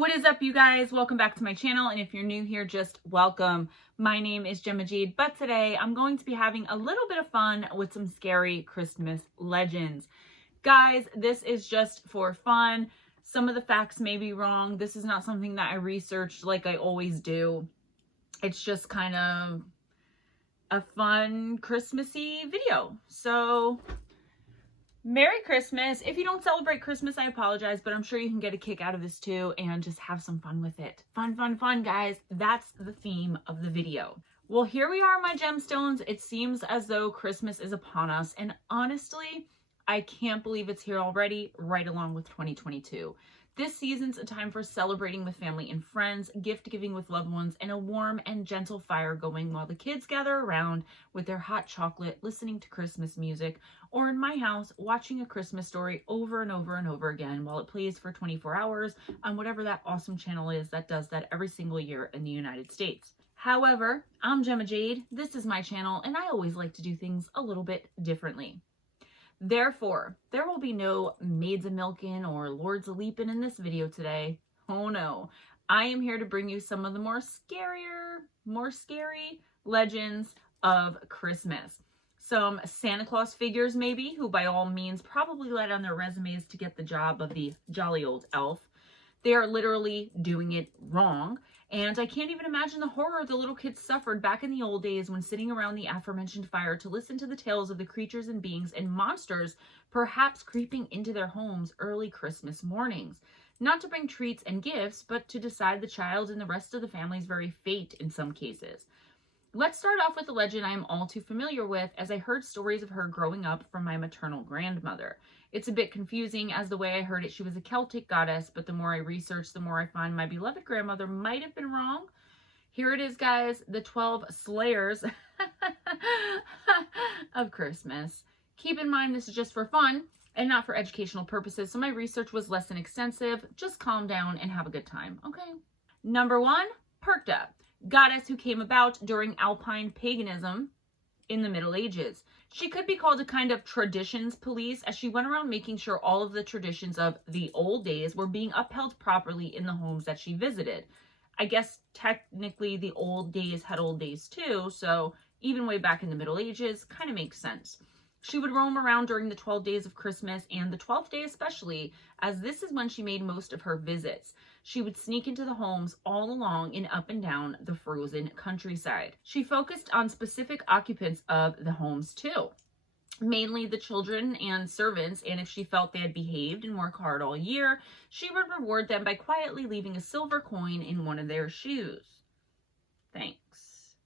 What is up, you guys? Welcome back to my channel, and if you're new here, just welcome. My name is Gemma Jade, but today I'm going to be having a little bit of fun with some scary Christmas legends. Guys, this is just for fun. Some of the facts may be wrong. This is not something that I researched like I always do. It's just kind of a fun Christmassy video. So Merry Christmas. If you don't celebrate Christmas, I apologize, but I'm sure you can get a kick out of this too and just have some fun with it. Fun, fun, fun, guys. That's the theme of the video. Well, here we are, my gemstones. It seems as though Christmas is upon us, and honestly, I can't believe it's here already, right along with 2022. This season's a time for celebrating with family and friends, gift giving with loved ones, and a warm and gentle fire going while the kids gather around with their hot chocolate, listening to Christmas music, or in my house, watching A Christmas Story over and over and over again while it plays for 24 hours on whatever that awesome channel is that does that every single year in the United States. However, I'm Gemma Jade, this is my channel, and I always like to do things a little bit differently. Therefore, there will be no Maids a Milkin' or Lords a Leapin' in this video today. Oh no, I am here to bring you some of the more scary legends of Christmas. Some Santa Claus figures maybe, who by all means probably let on their resumes to get the job of the jolly old elf. They are literally doing it wrong. And I can't even imagine the horror the little kids suffered back in the old days when sitting around the aforementioned fire to listen to the tales of the creatures and beings and monsters perhaps creeping into their homes early Christmas mornings. Not to bring treats and gifts, but to decide the child and the rest of the family's very fate in some cases. Let's start off with a legend I am all too familiar with, as I heard stories of her growing up from my maternal grandmother. It's a bit confusing, as the way I heard it, she was a Celtic goddess, but the more I research, the more I find my beloved grandmother might have been wrong. Here it is, guys, the 12 slayers of Christmas. Keep in mind, this is just for fun and not for educational purposes, so my research was less than extensive. Just calm down and have a good time, okay? Number 1, Perchta, goddess who came about during Alpine paganism in the Middle Ages. She could be called a kind of traditions police, as she went around making sure all of the traditions of the old days were being upheld properly in the homes that she visited. I guess technically the old days had old days too, so even way back in the Middle Ages kind of makes sense. She would roam around during the 12 days of Christmas, and the 12th day especially, as this is when she made most of her visits. She would sneak into the homes all along and up and down the frozen countryside. She focused on specific occupants of the homes too, mainly the children and servants, and if she felt they had behaved and worked hard all year, she would reward them by quietly leaving a silver coin in one of their shoes. Thanks.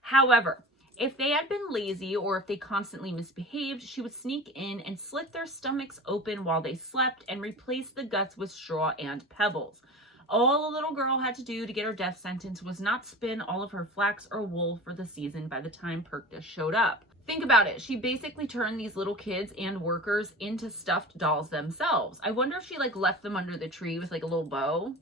However, if they had been lazy or if they constantly misbehaved, she would sneak in and slit their stomachs open while they slept and replace the guts with straw and pebbles. All a little girl had to do to get her death sentence was not spin all of her flax or wool for the season by the time Perchta showed up. Think about it. She basically turned these little kids and workers into stuffed dolls themselves. I wonder if she left them under the tree with a little bow.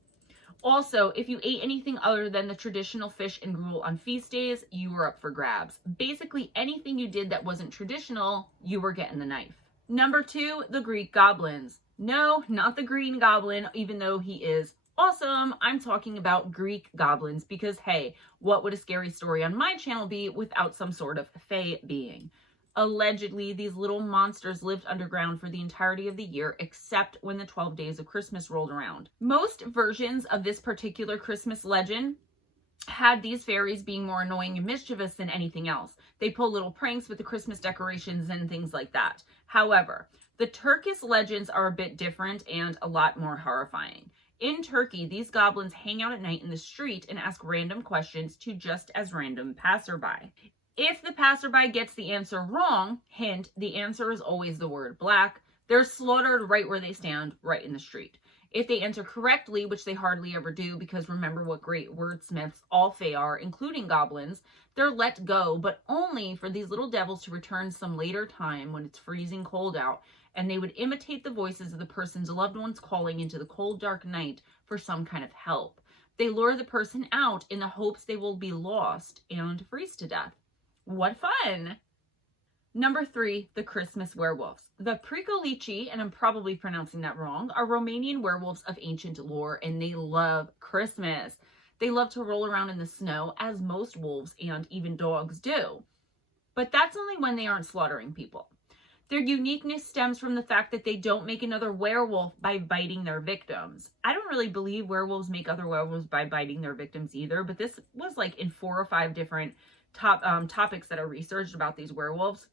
Also, if you ate anything other than the traditional fish and gruel on feast days, you were up for grabs. Basically, anything you did that wasn't traditional, you were getting the knife. Number 2, the Greek Goblins. No, not the Green Goblin, even though he is awesome. I'm talking about Greek Goblins because, hey, what would a scary story on my channel be without some sort of fae being? Allegedly, these little monsters lived underground for the entirety of the year, except when the 12 days of Christmas rolled around. Most versions of this particular Christmas legend had these fairies being more annoying and mischievous than anything else. They pull little pranks with the Christmas decorations and things like that. However, the Turkish legends are a bit different and a lot more horrifying. In Turkey, these goblins hang out at night in the street and ask random questions to just as random passerby. If the passerby gets the answer wrong, hint, the answer is always the word black, they're slaughtered right where they stand, right in the street. If they answer correctly, which they hardly ever do, because remember what great wordsmiths all fae are, including goblins, they're let go, but only for these little devils to return some later time when it's freezing cold out, and they would imitate the voices of the person's loved ones calling into the cold, dark night for some kind of help. They lure the person out in the hopes they will be lost and freeze to death. What fun! Number 3, the Christmas werewolves. The Pricolici, and I'm probably pronouncing that wrong, are Romanian werewolves of ancient lore, and they love Christmas. They love to roll around in the snow, as most wolves and even dogs do. But that's only when they aren't slaughtering people. Their uniqueness stems from the fact that they don't make another werewolf by biting their victims. I don't really believe werewolves make other werewolves by biting their victims either, but this was like in 4 or 5 different topics that I researched about these werewolves.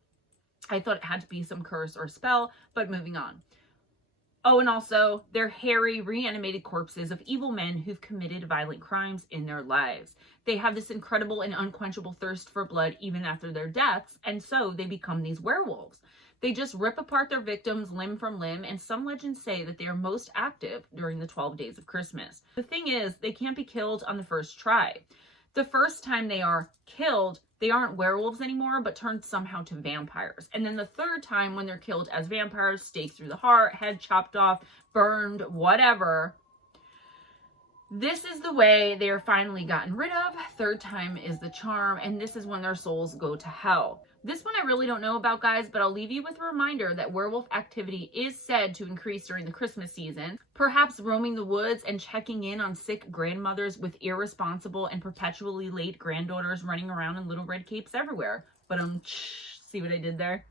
I thought it had to be some curse or spell, but moving on. Oh, and also, they're hairy, reanimated corpses of evil men who've committed violent crimes in their lives. They have this incredible and unquenchable thirst for blood even after their deaths, and so they become these werewolves. They just rip apart their victims limb from limb, and some legends say that they are most active during the 12 days of Christmas. The thing is, they can't be killed on the first try. The first time they are killed, they aren't werewolves anymore, but turned somehow to vampires. And then the third time, when they're killed as vampires, stakes through the heart, head chopped off, burned, whatever. This is the way they are finally gotten rid of. Third time is the charm, and this is when their souls go to hell. This one I really don't know about, guys, but I'll leave you with a reminder that werewolf activity is said to increase during the Christmas season. Perhaps roaming the woods and checking in on sick grandmothers with irresponsible and perpetually late granddaughters running around in little red capes everywhere. But see what I did there?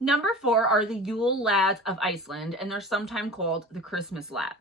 Number 4 are the Yule lads of Iceland, and they're sometimes called the Christmas lads.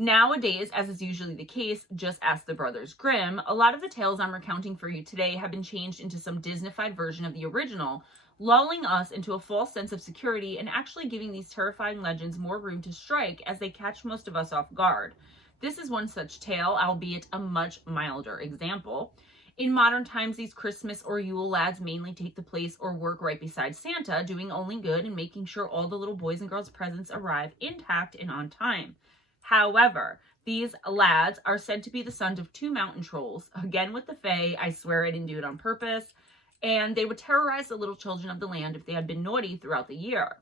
Nowadays, as is usually the case, just ask the Brothers Grimm, a lot of the tales I'm recounting for you today have been changed into some Disneyfied version of the original, lulling us into a false sense of security and actually giving these terrifying legends more room to strike as they catch most of us off guard. This is one such tale, albeit a much milder example. In modern times, these Christmas or Yule lads mainly take the place or work right beside Santa, doing only good and making sure all the little boys and girls' presents arrive intact and on time. However, these lads are said to be the sons of 2 mountain trolls, again with the Fae. I swear I didn't do it on purpose, and they would terrorize the little children of the land if they had been naughty throughout the year,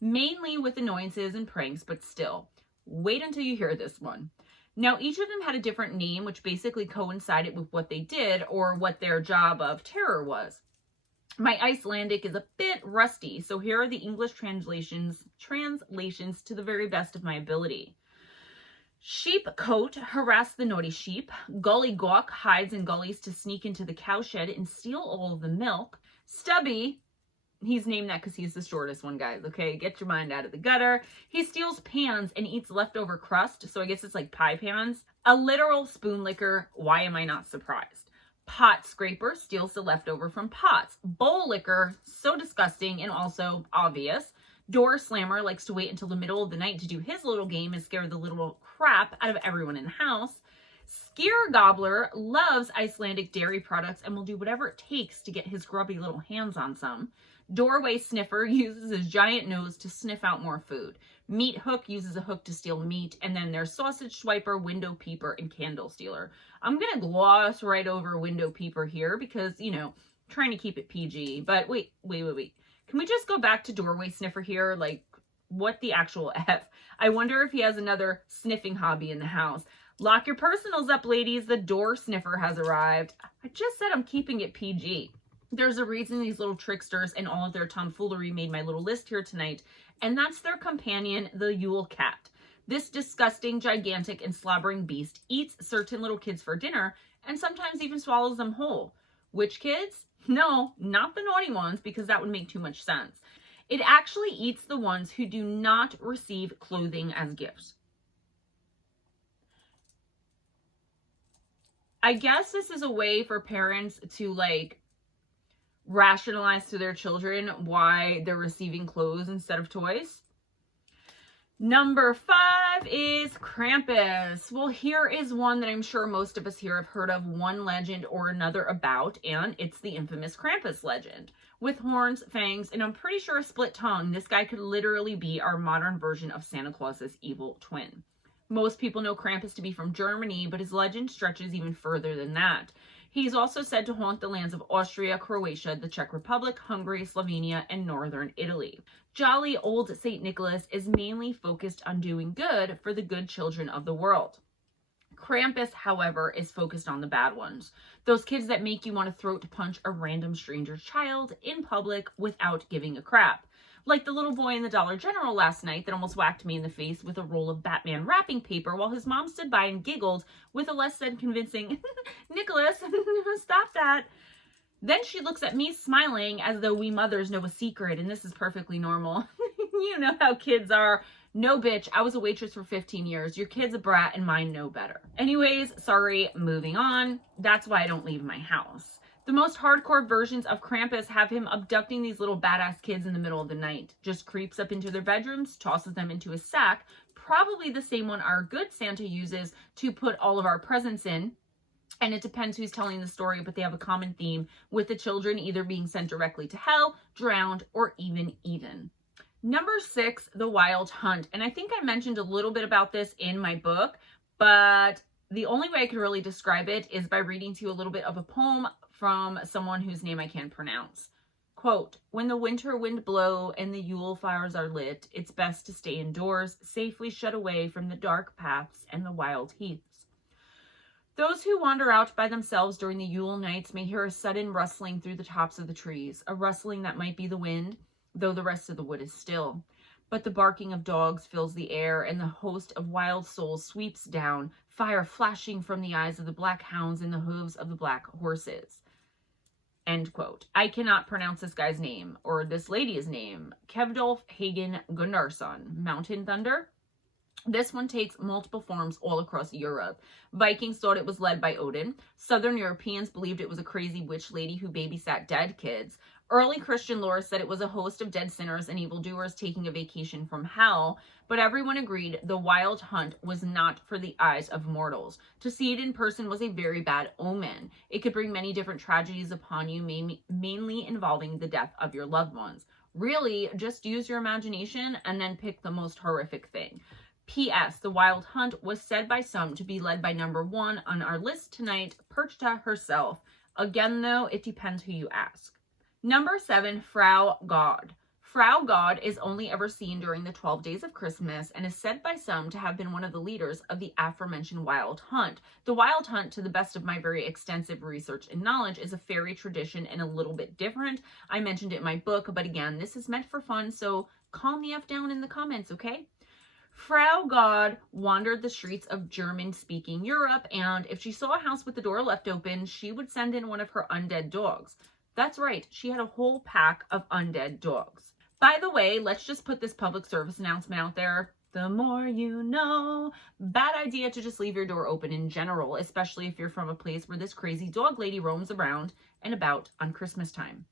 mainly with annoyances and pranks, but still, wait until you hear this one. Now, each of them had a different name, which basically coincided with what they did or what their job of terror was. My Icelandic is a bit rusty, so here are the English translations to the very best of my ability. Sheepcoat harassed the naughty sheep. Gollygawk hides in gullies to sneak into the cowshed and steal all of the milk. Stubby, he's named that because he's the shortest one, guys, okay? Get your mind out of the gutter. He steals pans and eats leftover crust, so I guess it's like pie pans. A literal spoon licker, why am I not surprised? Pot scraper steals the leftover from pots. Bowl licker, so disgusting and also obvious. Door slammer likes to wait until the middle of the night to do his little game and scare the little crap out of everyone in the house. Skyr gobbler loves Icelandic dairy products and will do whatever it takes to get his grubby little hands on some. Doorway sniffer uses his giant nose to sniff out more food. Meat hook uses a hook to steal meat. And then there's sausage swiper, window peeper, and candle stealer. I'm going to gloss right over window peeper here because, you know, trying to keep it PG. But wait. Can we just go back to doorway sniffer here? Like, what the actual F? I wonder if he has another sniffing hobby in the house. Lock your personals up, ladies. The door sniffer has arrived. I just said I'm keeping it PG. There's a reason these little tricksters and all of their tomfoolery made my little list here tonight, and that's their companion, the Yule Cat. This disgusting, gigantic, and slobbering beast eats certain little kids for dinner and sometimes even swallows them whole. Which kids? No, not the naughty ones, because that would make too much sense. It actually eats the ones who do not receive clothing as gifts. I guess this is a way for parents to, like, rationalize to their children why they're receiving clothes instead of toys. Number 5 is Krampus. Well, here is one that I'm sure most of us here have heard of one legend or another about, and it's the infamous Krampus legend. With horns, fangs, and I'm pretty sure a split tongue, this guy could literally be our modern version of Santa Claus's evil twin. Most people know Krampus to be from Germany, but his legend stretches even further than that. He's also said to haunt the lands of Austria, Croatia, the Czech Republic, Hungary, Slovenia, and northern Italy. Jolly old St. Nicholas is mainly focused on doing good for the good children of the world. Krampus, however, is focused on the bad ones. Those kids that make you want to throat punch a random stranger's child in public without giving a crap. Like the little boy in the Dollar General last night that almost whacked me in the face with a roll of Batman wrapping paper while his mom stood by and giggled with a less than convincing, "Nicholas, stop that." Then she looks at me smiling as though we mothers know a secret and this is perfectly normal. You know how kids are. No, bitch, I was a waitress for 15 years. Your kid's a brat and mine know better. Anyways, sorry, moving on. That's why I don't leave my house. The most hardcore versions of Krampus have him abducting these little badass kids in the middle of the night. Just creeps up into their bedrooms, tosses them into a sack, probably the same one our good Santa uses to put all of our presents in. And it depends who's telling the story, but they have a common theme with the children either being sent directly to hell, drowned, or even eaten. Number 6, The Wild Hunt. And I think I mentioned a little bit about this in my book, but the only way I could really describe it is by reading to you a little bit of a poem from someone whose name I can't pronounce. Quote, "When the winter wind blow and the Yule fires are lit, it's best to stay indoors, safely shut away from the dark paths and the wild heaths. Those who wander out by themselves during the Yule nights may hear a sudden rustling through the tops of the trees, a rustling that might be the wind, though the rest of the wood is still. But the barking of dogs fills the air, and the host of wild souls sweeps down, fire flashing from the eyes of the black hounds and the hooves of the black horses." End quote. I cannot pronounce this guy's name, or this lady's name. Kevdolf Hagen Gunnarsson. Mountain Thunder. This one takes multiple forms all across Europe. Vikings thought it was led by Odin. Southern Europeans believed it was a crazy witch lady who babysat dead kids. Early Christian lore said it was a host of dead sinners and evildoers taking a vacation from hell, but everyone agreed the Wild Hunt was not for the eyes of mortals. To see it in person was a very bad omen. It could bring many different tragedies upon you, mainly involving the death of your loved ones. Really, just use your imagination and then pick the most horrific thing. P.S. The Wild Hunt was said by some to be led by number 1 on our list tonight, Perchta herself. Again, though, it depends who you ask. Number 7, Frau God. Frau God is only ever seen during the 12 days of Christmas and is said by some to have been one of the leaders of the aforementioned Wild Hunt. The Wild Hunt, to the best of my very extensive research and knowledge, is a fairy tradition and a little bit different. I mentioned it in my book, but again, this is meant for fun, so calm the F down in the comments, okay? Frau God wandered the streets of German-speaking Europe, and if she saw a house with the door left open, she would send in one of her undead dogs. That's right, she had a whole pack of undead dogs. By the way, let's just put this public service announcement out there. The more you know. Bad idea to just leave your door open in general, especially if you're from a place where this crazy dog lady roams around and about on Christmas time.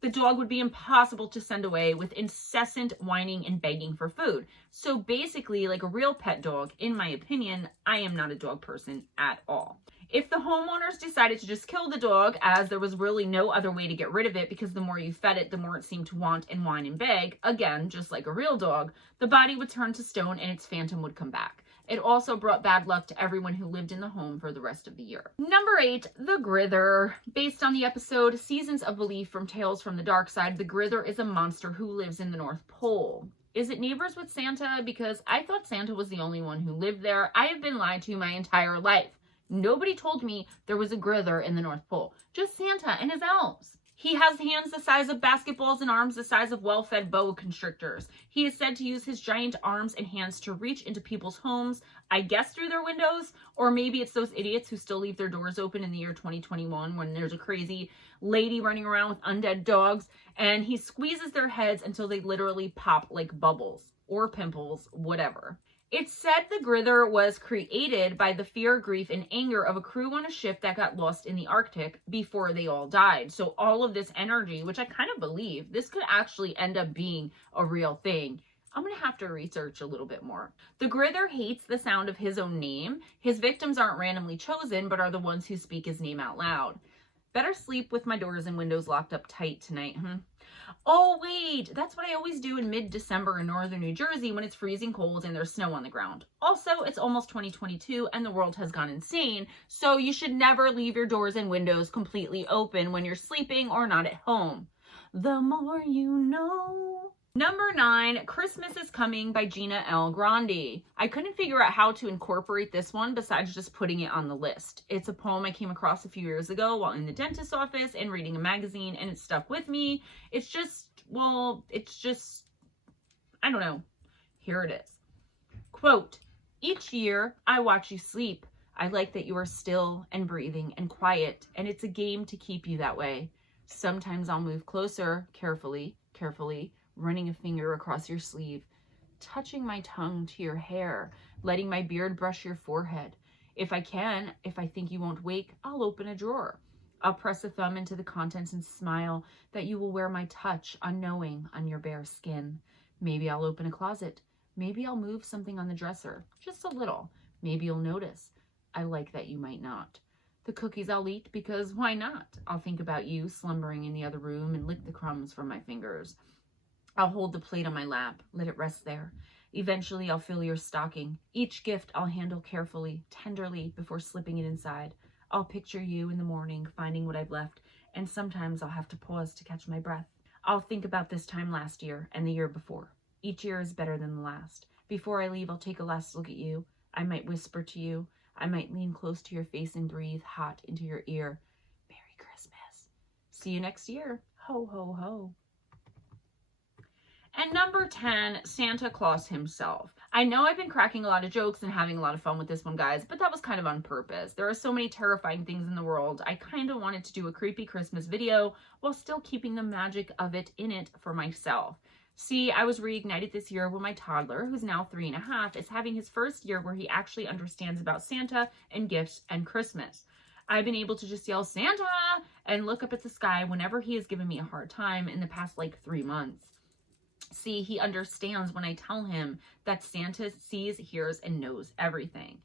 The dog would be impossible to send away with incessant whining and begging for food. So basically, like a real pet dog, in my opinion, I am not a dog person at all. If the homeowners decided to just kill the dog, as there was really no other way to get rid of it because the more you fed it, the more it seemed to want and whine and beg, again, just like a real dog, the body would turn to stone and its phantom would come back. It also brought bad luck to everyone who lived in the home for the rest of the year. Number 8, the Grither. Based on the episode Seasons of Belief from Tales from the Dark Side, the Grither is a monster who lives in the North Pole. Is it neighbors with Santa? Because I thought Santa was the only one who lived there. I have been lied to my entire life. Nobody told me there was a Grither in the North Pole. Just Santa and his elves. He has hands the size of basketballs and arms the size of well-fed boa constrictors. He is said to use his giant arms and hands to reach into people's homes, I guess through their windows, or maybe it's those idiots who still leave their doors open in the year 2021 when there's a crazy lady running around with undead dogs, and he squeezes their heads until they literally pop like bubbles or pimples, whatever. It's said the Grither was created by the fear, grief, and anger of a crew on a ship that got lost in the Arctic before they all died. So all of this energy, which I kind of believe, this could actually end up being a real thing. I'm going to have to research a little bit more. The Grither hates the sound of his own name. His victims aren't randomly chosen, but are the ones who speak his name out loud. Better sleep with my doors and windows locked up tight tonight, Oh, wait, that's what I always do in mid-December in northern New Jersey when it's freezing cold and there's snow on the ground. Also, it's almost 2022 and the world has gone insane, so you should never leave your doors and windows completely open when you're sleeping or not at home. The more you know. Number 9, Christmas is Coming by Gina L. Grandi. I couldn't figure out how to incorporate this one besides just putting it on the list. It's a poem I came across a few years ago while in the dentist's office and reading a magazine, and it stuck with me. It's just, I don't know. Here it is. Quote, each year I watch you sleep. I like that you are still and breathing and quiet, and it's a game to keep you that way. Sometimes I'll move closer, carefully, running a finger across your sleeve, touching my tongue to your hair, letting my beard brush your forehead. If I think you won't wake, I'll open a drawer. I'll press a thumb into the contents and smile that you will wear my touch, unknowing, on your bare skin. Maybe I'll open a closet. Maybe I'll move something on the dresser, just a little. Maybe you'll notice. I like that you might not. The cookies I'll eat because why not? I'll think about you slumbering in the other room and lick the crumbs from my fingers. I'll hold the plate on my lap, let it rest there. Eventually, I'll fill your stocking. Each gift I'll handle carefully, tenderly, before slipping it inside. I'll picture you in the morning, finding what I've left, and sometimes I'll have to pause to catch my breath. I'll think about this time last year and the year before. Each year is better than the last. Before I leave, I'll take a last look at you. I might whisper to you. I might lean close to your face and breathe hot into your ear. Merry Christmas. See you next year. Ho, ho, ho. And number 10, Santa Claus himself. I know I've been cracking a lot of jokes and having a lot of fun with this one, guys, but that was kind of on purpose. There are so many terrifying things in the world. I kind of wanted to do a creepy Christmas video while still keeping the magic of it in it for myself. See, I was reignited this year when my toddler, who's now 3.5, is having his first year where he actually understands about Santa and gifts and Christmas. I've been able to just yell, Santa, and look up at the sky whenever he has given me a hard time in the past 3 months. See, he understands when I tell him that Santa sees, hears, and knows everything.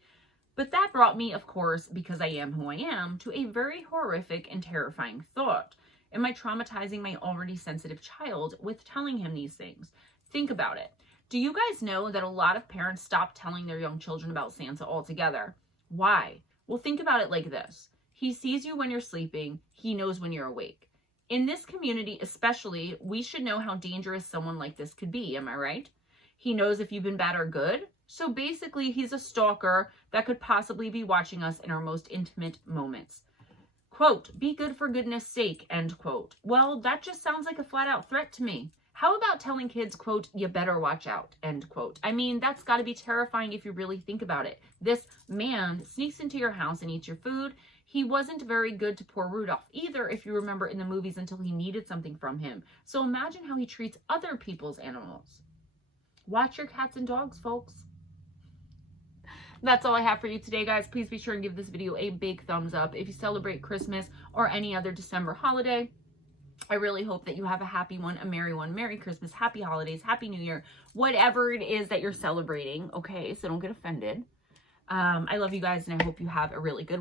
But that brought me, of course, because I am who I am, to a very horrific and terrifying thought. Am I traumatizing my already sensitive child with telling him these things? Think about it. Do you guys know that a lot of parents stop telling their young children about Santa altogether? Why? Well, think about it like this. He sees you when you're sleeping. He knows when you're awake. In this community especially, we should know how dangerous someone like this could be, am I right? He knows if you've been bad or good. So basically, he's a stalker that could possibly be watching us in our most intimate moments. Quote, be good for goodness sake, end quote. Well, that just sounds like a flat out threat to me. How about telling kids, quote, you better watch out, end quote. I mean, that's got to be terrifying if you really think about it. This man sneaks into your house and eats your food. He wasn't very good to poor Rudolph either, if you remember in the movies, until he needed something from him. So imagine how he treats other people's animals. Watch your cats and dogs, folks. That's all I have for you today, guys. Please be sure and give this video a big thumbs up if you celebrate Christmas or any other December holiday. I really hope that you have a happy one, a merry one. Merry Christmas, happy holidays, happy New Year, whatever it is that you're celebrating, okay? So don't get offended. I love you guys, and I hope you have a really good